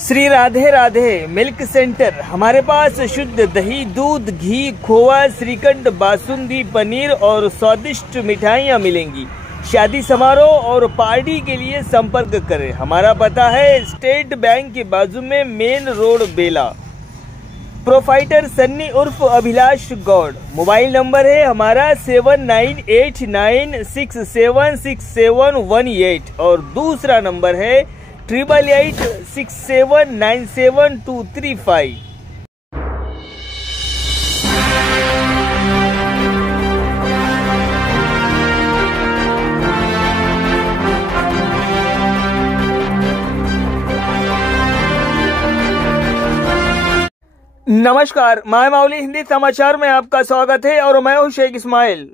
Shri Radhe Radhe milk centre. हमारे पास शुद्ध दही, दूध, घी, खोवा, श्रीखंड, बासुंदी, पनीर और स्वादिष्ट मिठाइयाँ मिलेंगी। शादी समारोह और पार्टी के लिए संपर्क करें। हमारा पता है स्टेट बैंक के बाजू में, मेन रोड, बेला। प्रोफाइटर सन्नी उर्फ अभिलाष गौड़। मोबाइल नंबर है हमारा 7989676718 और दूसरा नंबर है 8886797235। नमस्कार, माय माउली हिंदी समाचार में आपका स्वागत है और मैं हूं शेख इस्माइल।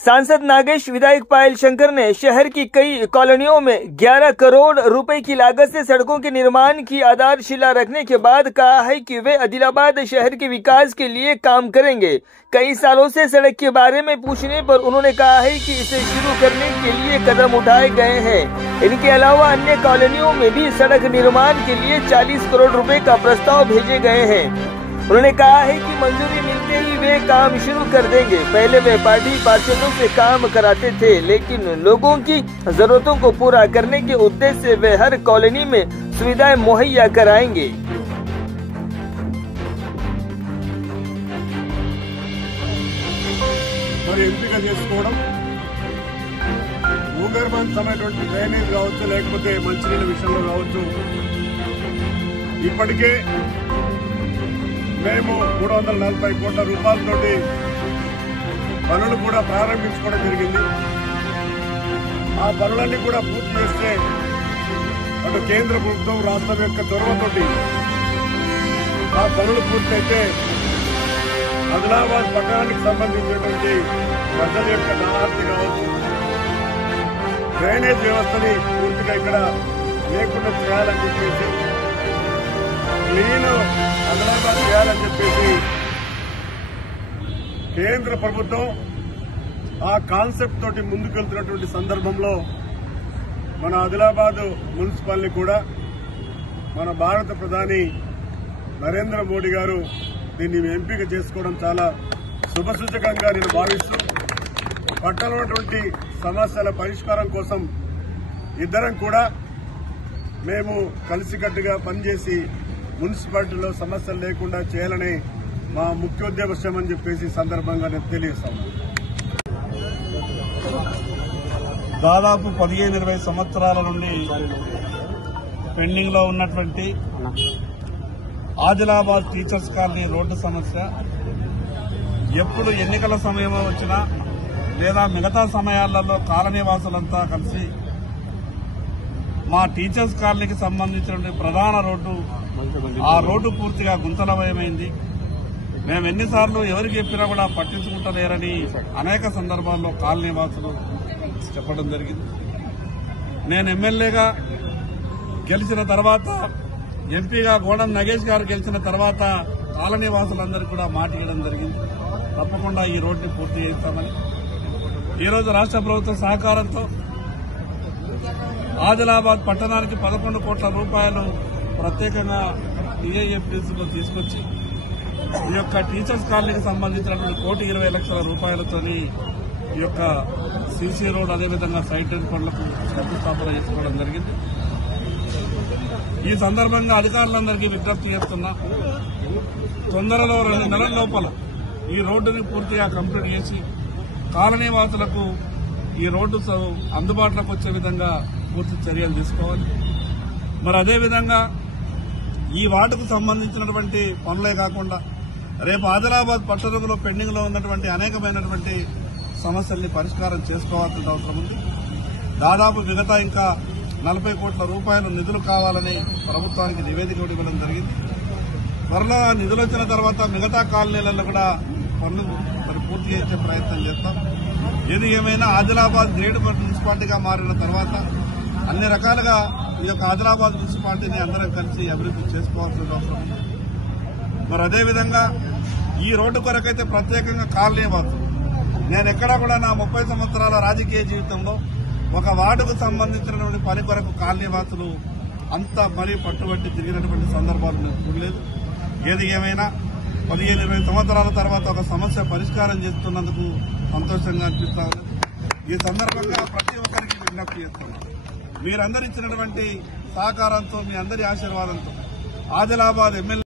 सांसद नागेश विधायक पायल शंकर ने शहर की कई कॉलोनियों में 11 करोड़ रुपए की लागत से सड़कों के निर्माण की आधारशिला रखने के बाद कहा है कि वे आदिलाबाद शहर के विकास के लिए काम करेंगे। कई सालों से सड़क के बारे में पूछने पर उन्होंने कहा है कि इसे शुरू करने के लिए कदम उठाए गए हैं। इनके अलावा अन्य कॉलोनियों में भी सड़क निर्माण के लिए 40 करोड़ रुपए का प्रस्ताव भेजे गए हैं। उन्होंने कहा है कि मंजूरी मिलते ही वे काम शुरू कर देंगे। पहले वे पार्टी पार्षदों से काम कराते थे, लेकिन लोगों की जरूरतों को पूरा करने के उद्देश्य से वे हर कॉलोनी में सुविधाएं मुहैया कराएंगे। డ్రైనేజ్ కావచ్చు, లేకపోతే మంచినీళ్ళ విషయంలో కావచ్చు, ఇప్పటికే మేము 340 కోట్ల రూపాయలతోటి పనులు కూడా ప్రారంభించుకోవడం జరిగింది। ఆ పనులన్నీ కూడా పూర్తి చేస్తే అటు కేంద్ర ప్రభుత్వం, రాష్ట్రం యొక్క చొరవతోటి ఆ పనులు పూర్తయితే ఆదిలాబాద్ పట్టణానికి సంబంధించినటువంటి ప్రజల యొక్క దాహార్తి కావచ్చు, డ్రైనేజ్ వ్యవస్థని పూర్తిగా ఇక్కడ లేకుండా చేయాలని చెప్పేసి, క్లీన్ ఆదిలాబాద్ చేయాలని చెప్పేసి కేంద్ర ప్రభుత్వం ఆ కాన్సెప్ట్ తోటి ముందుకెళ్తున్నటువంటి సందర్భంలో మన ఆదిలాబాద్ మున్సిపాలిటీ కూడా మన భారత ప్రధాని నరేంద్ర మోడీ గారు దీన్ని ఎంపిక చేసుకోవడం చాలా శుభసూచకంగా నేను భావిస్తూ, పట్టణంలో ఉన్నటువంటి సమస్యల పరిష్కారం కోసం ఇద్దరం కూడా మేము కలిసికట్టుగా పనిచేసి మున్సిపాలిటీలో సమస్యలు లేకుండా చేయాలని మా ముఖ్యోద్దేశం అని చెప్పేసి సందర్భంగా నేను తెలియజేస్తాను। దాదాపు 15-20 సంవత్సరాల నుండి పెండింగ్ లో ఉన్నటువంటి ఆదిలాబాద్ టీచర్స్ కాలనీ రోడ్డు సమస్య ఎప్పుడు ఎన్నికల సమయం వచ్చినా లేదా మిగతా సమయాలలో కాలనీ వాసులంతా కలిసి మా టీచర్స్ కాలనీకి సంబంధించిన ప్రధాన రోడ్డు, ఆ రోడ్డు పూర్తిగా గుంతలమయమైంది, మేము ఎన్నిసార్లు ఎవరికి చెప్పినా కూడా పట్టించుకుంటలేరని అనేక సందర్భాల్లో కాలనీ వాసులు చెప్పడం జరిగింది। నేను ఎమ్మెల్యేగా గెలిచిన తర్వాత, ఎంపీగా గోడం నగేష్ గారు గెలిచిన తర్వాత కాలనీ వాసులందరికీ కూడా మాట ఇవ్వడం జరిగింది, తప్పకుండా ఈ రోడ్డుని పూర్తి చేస్తామని। ఈరోజు రాష్ట్ర ప్రభుత్వం సహకారంతో ఆదిలాబాద్ పట్టణానికి 11 కోట్ల రూపాయలు ప్రత్యేకంగా టీఐఎఫ్డీసీలో తీసుకొచ్చి ఈ యొక్క టీచర్స్ కాలనీకి సంబంధించినటువంటి 1,20,00,000 రూపాయలతోని ఈ యొక్క సీసీ రోడ్, అదేవిధంగా సైడ్ డ్రైన్ పనులకు శంకుస్థాపన చేసుకోవడం జరిగింది। ఈ సందర్భంగా అధికారులందరికీ విజ్ఞప్తి చేస్తున్నా, తొందరలో 2 నెలల లోపల ఈ రోడ్డుని పూర్తిగా కంప్లీట్ చేసి కాలనీ వాసులకు ఈ రోడ్డు అందుబాటులోకి వచ్చే విధంగా పూర్తి చర్యలు తీసుకోవాలి। మరి అదేవిధంగా ఈ వార్డుకు సంబంధించినటువంటి పనులే కాకుండా రేపు ఆదిలాబాద్ పట్టణంలో పెండింగ్ లో ఉన్నటువంటి అనేకమైనటువంటి సమస్యల్ని పరిష్కారం చేసుకోవాల్సిన అవసరం ఉంది। దాదాపు మిగతా ఇంకా 40 కోట్ల రూపాయలు నిధులు కావాలని ప్రభుత్వానికి నివేదిక ఇవ్వడం జరిగింది। త్వరలో నిధులు వచ్చిన తర్వాత మిగతా కాలనీలలో కూడా పనులు పూర్తి చేసే ప్రయత్నం చేస్తాం। ఏది ఏమైనా ఆదిలాబాద్ గ్రేడ్ మున్సిపాలిటీగా మారిన తర్వాత అన్ని రకాలుగా ఈ యొక్క ఆదిలాబాద్ మున్సిపాలిటీని అందరం కలిసి అభివృద్ధి చేసుకోవాల్సిన అవసరం ఉంది। మరి అదేవిధంగా ఈ రోడ్డు కొరకైతే ప్రత్యేకంగా కాలనీ వాసులు, నేను ఎక్కడా కూడా నా 30 సంవత్సరాల రాజకీయ జీవితంలో ఒక వార్డుకు సంబంధించినటువంటి పని కొరకు కాలనీ వాసులు అంత మరీ పట్టుబట్టి తిరిగినటువంటి సందర్భాలు నేను చూడలేదు. ఏది ఏమైనా 15-20 సంవత్సరాల తర్వాత ఒక సమస్య పరిష్కారం చేస్తున్నందుకు సంతోషంగా అనిపిస్తా ఉన్నది. ఈ సందర్భంగా ప్రతి ఒక్కరికి విజ్ఞప్తి చేస్తున్నాను, మీరందరూ ఇచ్చినటువంటి సహకారంతో, మీ అందరి ఆశీర్వాదంతో ఆదిలాబాద్ ఎమ్మెల్యే